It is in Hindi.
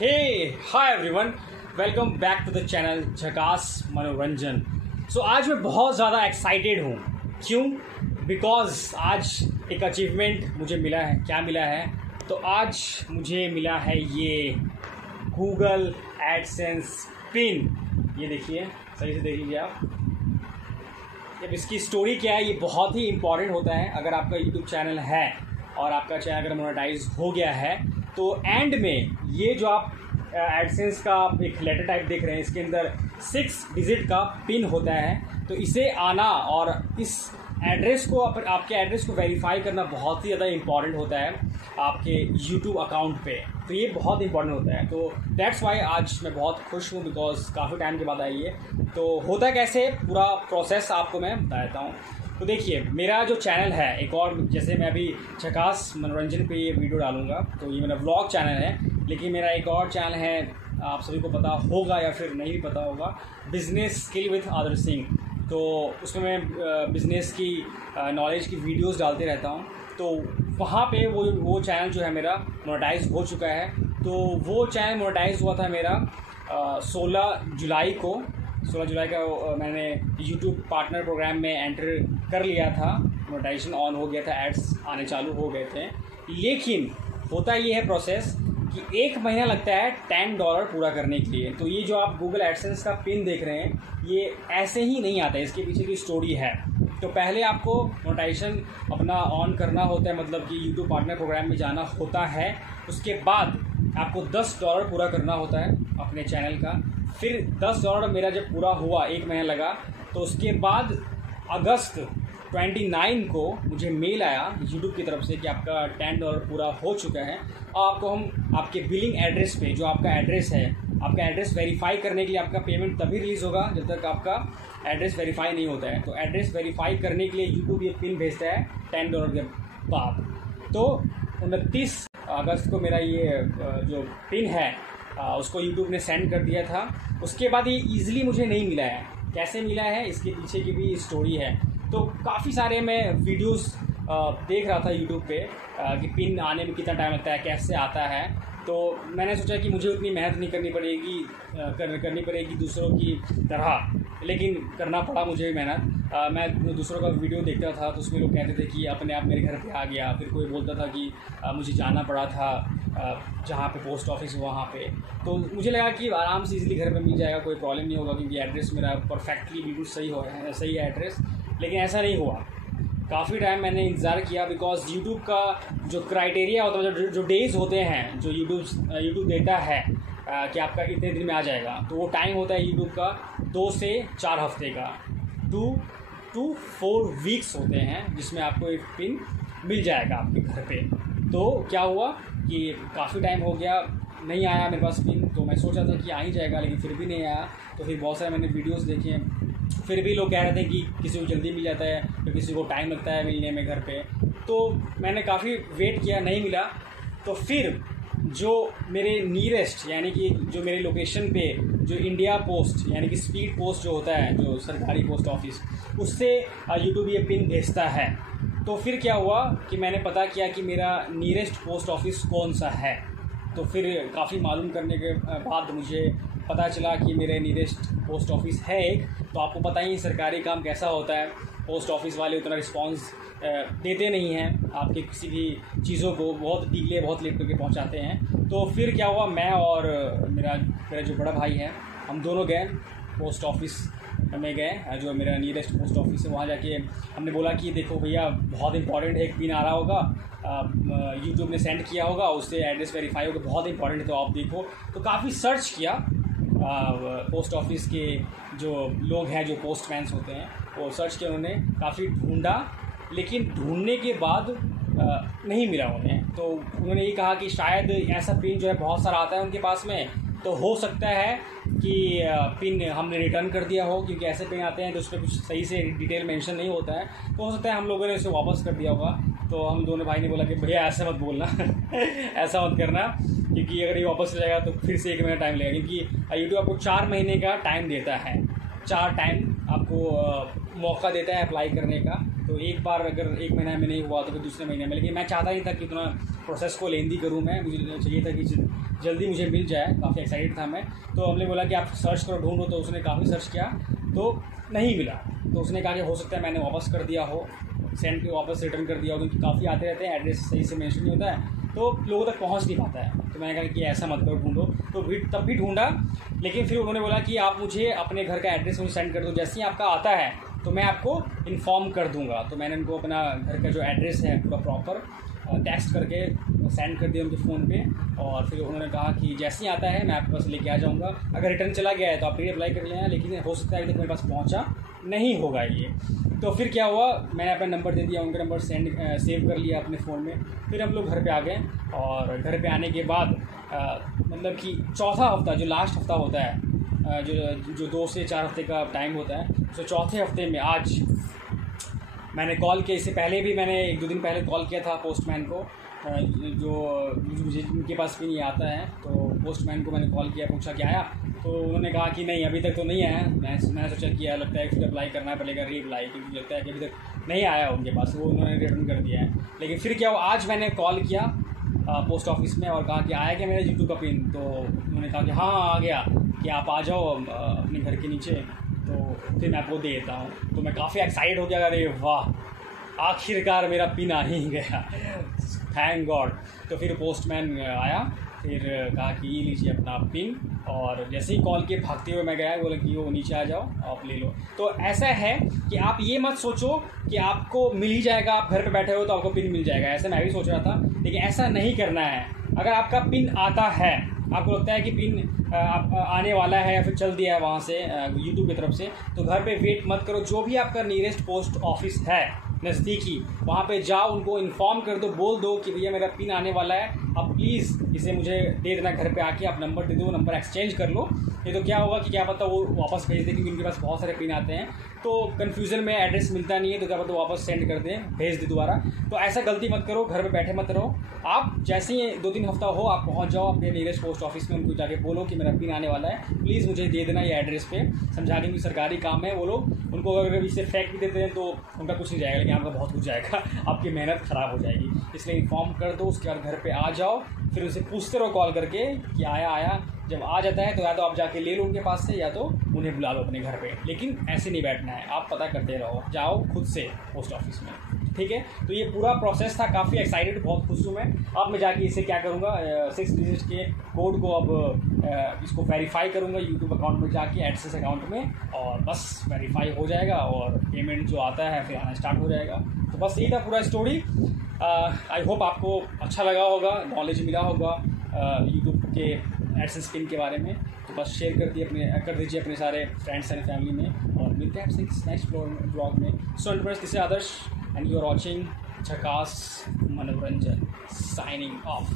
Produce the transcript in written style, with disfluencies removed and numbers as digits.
Hi everyone, welcome back to the channel Jhakaas Manoranjan. आज मैं बहुत ज़्यादा एक्साइटेड हूँ। क्यों? बिकॉज आज एक अचीवमेंट मुझे मिला है। क्या मिला है? तो आज मुझे मिला है ये गूगल एडसेंस पिन। ये देखिए, सही से देख लीजिए आप। अब इसकी स्टोरी क्या है, ये बहुत ही इम्पॉर्टेंट होता है। अगर आपका यूट्यूब चैनल है और आपका चैनल अगर मोनेटाइज हो गया है तो एंड में ये जो आप एडसेंस का एक लेटर टाइप देख रहे हैं, इसके अंदर 6 डिजिट का पिन होता है। तो इसे आना और इस एड्रेस को आपके एड्रेस को वेरीफाई करना बहुत ही ज़्यादा इम्पॉर्टेंट होता है आपके यूट्यूब अकाउंट पे। तो ये बहुत इंपॉर्टेंट होता है। तो दैट्स वाई आज मैं बहुत खुश हूँ, बिकॉज काफ़ी टाइम के बाद आई है। तो होता कैसे, पूरा प्रोसेस आपको मैं बता देता हूँ। तो देखिए, मेरा जो चैनल है, एक और जैसे मैं अभी झकास मनोरंजन पे ये वीडियो डालूंगा, तो ये मेरा व्लॉग चैनल है। लेकिन मेरा एक और चैनल है, आप सभी को पता होगा या फिर नहीं भी पता होगा, बिजनेस स्किल विथ आदर सिंह। तो उसमें मैं बिज़नेस की नॉलेज की वीडियोस डालते रहता हूँ। तो वहाँ पे वो चैनल जो है मेरा मोनेटाइज हो चुका है। तो वो चैनल मोनेटाइज हुआ था मेरा 16 जुलाई को। 16 जुलाई का मैंने यूट्यूब पार्टनर प्रोग्राम में एंटर कर लिया था। मोनेटाइजेशन ऑन हो गया था, एड्स आने चालू हो गए थे। लेकिन होता ये है प्रोसेस कि 1 महीना लगता है $10 पूरा करने के लिए। तो ये जो आप गूगल एडसेंस का पिन देख रहे हैं, ये ऐसे ही नहीं आता है, इसके पीछे की स्टोरी है। तो पहले आपको मोनेटाइजेशन अपना ऑन करना होता है, मतलब कि यूट्यूब पार्टनर प्रोग्राम में जाना होता है। उसके बाद आपको $10 पूरा करना होता है अपने चैनल का। फिर $10 मेरा जब पूरा हुआ, 1 महीना लगा, तो उसके बाद अगस्त 29 को मुझे मेल आया यूट्यूब की तरफ से कि आपका $10 पूरा हो चुका है। और आपको हम आपके बिलिंग एड्रेस पे, जो आपका एड्रेस है, आपका एड्रेस वेरीफाई करने के लिए आपका पेमेंट तभी रिलीज़ होगा जब तक आपका एड्रेस वेरीफाई नहीं होता है। तो एड्रेस वेरीफाई करने के लिए यूट्यूब ये पिन भेजता है $10 के बाद। तो 29 अगस्त को मेरा ये जो पिन है उसको यूट्यूब ने सेंड कर दिया था। उसके बाद ये ईज़िली मुझे नहीं मिला है। कैसे मिला है, इसके पीछे की भी स्टोरी है। तो काफ़ी सारे मैं वीडियोस देख रहा था यूट्यूब पे कि पिन आने में कितना टाइम लगता है, कैसे आता है। तो मैंने सोचा कि मुझे उतनी मेहनत नहीं करनी पड़ेगी दूसरों की तरह, लेकिन करना पड़ा मुझे मेहनत। मैं दूसरों का वीडियो देखता था तो उसमें लोग कहते थे कि अपने आप मेरे घर पे आ गया। फिर कोई बोलता था कि मुझे जाना पड़ा था जहाँ पे पोस्ट ऑफिस वहाँ पे। तो मुझे लगा कि आराम से इजीली घर पे मिल जाएगा, कोई प्रॉब्लम नहीं होगा, क्योंकि एड्रेस मेरा परफेक्टली बिल्कुल सही है एड्रेस। लेकिन ऐसा नहीं हुआ। काफ़ी टाइम मैंने इंतज़ार किया, बिकॉज यूट्यूब का जो क्राइटेरिया होता है, जो डेज़ होते हैं, जो यूट्यूब देता है कि आपका इतने दिन में आ जाएगा, तो वो टाइम होता है यूट्यूब का 2 से 4 हफ्ते का। 2 to 4 वीक्स होते हैं जिसमें आपको एक पिन मिल जाएगा आपके घर पे। तो क्या हुआ कि काफ़ी टाइम हो गया, नहीं आया मेरे पास पिन। तो मैं सोचा था कि आ ही जाएगा, लेकिन फिर भी नहीं आया। तो फिर बहुत सारे मैंने वीडियोस देखे, फिर भी लोग कह रहे थे कि किसी को जल्दी मिल जाता है, तो किसी को टाइम लगता है मिलने में घर पे। तो मैंने काफ़ी वेट किया, नहीं मिला। तो फिर जो मेरे नियरेस्ट, यानी कि जो मेरे लोकेशन पे जो इंडिया पोस्ट यानी कि स्पीड पोस्ट जो होता है, जो सरकारी पोस्ट ऑफिस, उससे यूट्यूब ये पिन भेजता है। तो फिर क्या हुआ कि मैंने पता किया कि मेरा नियरेस्ट पोस्ट ऑफिस कौन सा है। तो फिर काफ़ी मालूम करने के बाद मुझे पता चला कि मेरे नियरेस्ट पोस्ट ऑफिस है एक। तो आपको पता ही सरकारी काम कैसा होता है, पोस्ट ऑफिस वाले उतना रिस्पांस देते नहीं हैं आपके किसी भी चीज़ों को, बहुत डिले, बहुत लेट करके पहुंचाते हैं। तो फिर क्या हुआ, मैं और मेरा जो बड़ा भाई है, हम दोनों गए पोस्ट ऑफिस में गए, जो मेरा नियरेस्ट पोस्ट ऑफिस है। वहाँ जाके हमने बोला कि देखो भैया, बहुत इंपॉर्टेंट है, एक पिन आ रहा होगा, यूट्यूब ने सेंड किया होगा, उससे एड्रेस वेरीफाई होगा, बहुत इंपॉर्टेंट है, तो आप देखो। तो काफ़ी सर्च किया, पोस्ट ऑफिस के जो लोग हैं, जो पोस्टमैन्स होते हैं, वो सर्च किया उन्होंने, काफ़ी ढूंढा, लेकिन ढूंढने के बाद नहीं मिला उन्हें। तो उन्होंने ये कहा कि शायद ऐसा पिन जो है बहुत सारा आता है उनके पास में, तो हो सकता है कि पिन हमने रिटर्न कर दिया हो, क्योंकि ऐसे पिन आते हैं तो उस पर कुछ सही से डिटेल मेंशन नहीं होता है। तो हो सकता है हम लोगों ने उसे वापस कर दिया होगा। तो हम दोनों भाई ने बोला कि भैया ऐसा मत बोलना ऐसा मत करना, क्योंकि अगर ये वापस हो जाएगा तो फिर से 1 महीना टाइम लगेगा, क्योंकि यूट्यूब आपको 4 महीने का टाइम देता है। 4 टाइम आपको मौका देता है अप्लाई करने का। तो एक बार अगर 1 महीना में नहीं हुआ तो फिर दूसरे महीने में। लेकिन मैं चाहता नहीं था कि इतना प्रोसेस को लेंदी करूँ मैं, मुझे चाहिए था कि जल्दी मुझे मिल जाए, काफ़ी एक्साइटेड था मैं। तो हमने बोला कि आप सर्च करो, ढूंढो, तो उसने काफ़ी सर्च किया तो नहीं मिला। तो उसने कहा कि हो सकता है मैंने वापस कर दिया हो, सेंड के वापस रिटर्न कर दिया हो, क्योंकि काफ़ी आते रहते हैं, एड्रेस सही से मेंशन नहीं होता है तो लोगों तक पहुंच नहीं पाता है। तो मैंने कहा कि ऐसा मत करो, ढूंढो। तो तब भी ढूंढा, लेकिन फिर उन्होंने बोला कि आप मुझे अपने घर का एड्रेस मुझे सेंड कर दो, जैसे ही आपका आता है तो मैं आपको इन्फॉर्म कर दूंगा। तो मैंने उनको अपना घर का जो एड्रेस है पूरा प्रॉपर टेक्स्ट करके सेंड कर दिया उनके फ़ोन पे, और फिर उन्होंने कहा कि जैसे ही आता है मैं आपके पास लेके आ जाऊँगा। अगर रिटर्न चला गया है तो आप प्री अप्लाई कर लेना, लेकिन हो सकता है अभी तक मेरे पास पहुँचा नहीं होगा ये। तो फिर क्या हुआ, मैंने अपना नंबर दे दिया, उनका नंबर सेव कर लिया अपने फ़ोन में। फिर हम लोग घर पे आ गए, और घर पे आने के बाद मतलब कि चौथा हफ्ता, जो लास्ट हफ्ता होता है, जो 2 से 4 हफ्ते का टाइम होता है, तो चौथे हफ्ते में आज मैंने कॉल किया। इससे पहले भी मैंने 1-2 दिन पहले कॉल किया था पोस्टमैन को, जो मुझे उनके पास भी नहीं आता है। तो पोस्टमैन को मैंने कॉल किया, पूछा कि आया, तो उन्होंने कहा कि नहीं अभी तक तो नहीं आया। मैंने सोचा कि लगता है फिर अप्लाई करना पड़ेगा, रीअप्लाई, क्योंकि लगता है कि अभी तक नहीं आया उनके पास, वो उन्होंने रिटर्न कर दिया है। लेकिन फिर क्या हुआ, आज मैंने कॉल किया पोस्ट ऑफिस में और कहा कि आया क्या मेरा YouTube का पिन। तो उन्होंने कहा कि हाँ आ गया, कि आप आ जाओ अपने घर के नीचे, तो फिर मैं आपको दे देता हूँ। तो मैं काफ़ी एक्साइटेड हो गया, अरे वाह आखिरकार मेरा पिन आ ही गया, थैंक गॉड। तो फिर पोस्टमैन आया, फिर कहा कि ये लीजिए अपना पिन, और जैसे ही कॉल के भागते हुए मैं गया, बोला कि वो नीचे आ जाओ आप ले लो। तो ऐसा है कि आप ये मत सोचो कि आपको मिल ही जाएगा, आप घर पे बैठे हो तो आपको पिन मिल जाएगा, ऐसा मैं भी सोच रहा था, लेकिन ऐसा नहीं करना है। अगर आपका पिन आता है, आपको लगता है कि पिन आने वाला है या फिर चल दिया है वहाँ से यूट्यूब की तरफ से, तो घर पे वेट मत करो। जो भी आपका नियरेस्ट पोस्ट ऑफिस है नज़दीकी, वहाँ पे जाओ, उनको इन्फॉर्म कर दो, बोल दो कि भैया मेरा पिन आने वाला है, आप प्लीज़ इसे मुझे दे देना। घर पे आके आप नंबर दे दो, नंबर एक्सचेंज कर लो। ये तो क्या होगा कि क्या पता वो वापस भेज दें, क्योंकि उनके पास बहुत सारे पिन आते हैं, तो कन्फ्यूज़न में एड्रेस मिलता नहीं है, तो क्या पता वापस सेंड कर दें, भेज दे दोबारा। तो ऐसा गलती मत करो, घर पे बैठे मत रहो। आप जैसे ही 2-3 हफ्ता हो, आप पहुंच जाओ अपने नियरेस्ट पोस्ट ऑफिस में, उनको जाके बोलो कि मेरा पिन आने वाला है, प्लीज़ मुझे दे देना ये एड्रेस पे। समझा देंगे सरकारी काम है वो लोग, उनको अगर इसे फेंक भी देते हैं तो उनका कुछ नहीं जाएगा, लेकिन आपका बहुत कुछ जाएगा, आपकी मेहनत ख़राब हो जाएगी। इसलिए इन्फॉर्म कर दो, उसके बाद घर पर आ जाओ, फिर उसे पूछते रहो कॉल करके कि आया। जब आ जाता है तो या तो आप जाके ले लो उनके पास से, या तो उन्हें बुला लो अपने घर पे, लेकिन ऐसे नहीं बैठना है, आप पता करते रहो, जाओ खुद से पोस्ट ऑफिस में, ठीक है। तो ये पूरा प्रोसेस था, काफ़ी एक्साइटेड, बहुत खुश हूँ मैं। अब मैं जाके इसे क्या करूँगा, 6 डिजिट के कोड को अब इसको वेरीफाई करूँगा यूट्यूब अकाउंट में जाके, एडसेंस अकाउंट में, और बस वेरीफाई हो जाएगा और पेमेंट जो आता है फिर आना स्टार्ट हो जाएगा। तो बस यही था पूरा स्टोरी। आई होप आपको अच्छा लगा होगा, नॉलेज मिला होगा यूट्यूब के एडसेंस पिन के बारे में। तो बस शेयर कर दीजिए अपने सारे फ्रेंड्स एंड फैमिली में, और मिलते हैं आपसे नेक्स्ट ब्लॉग में। So this is Adarsh and you are watching Jhakaas Manoranjan, signing off.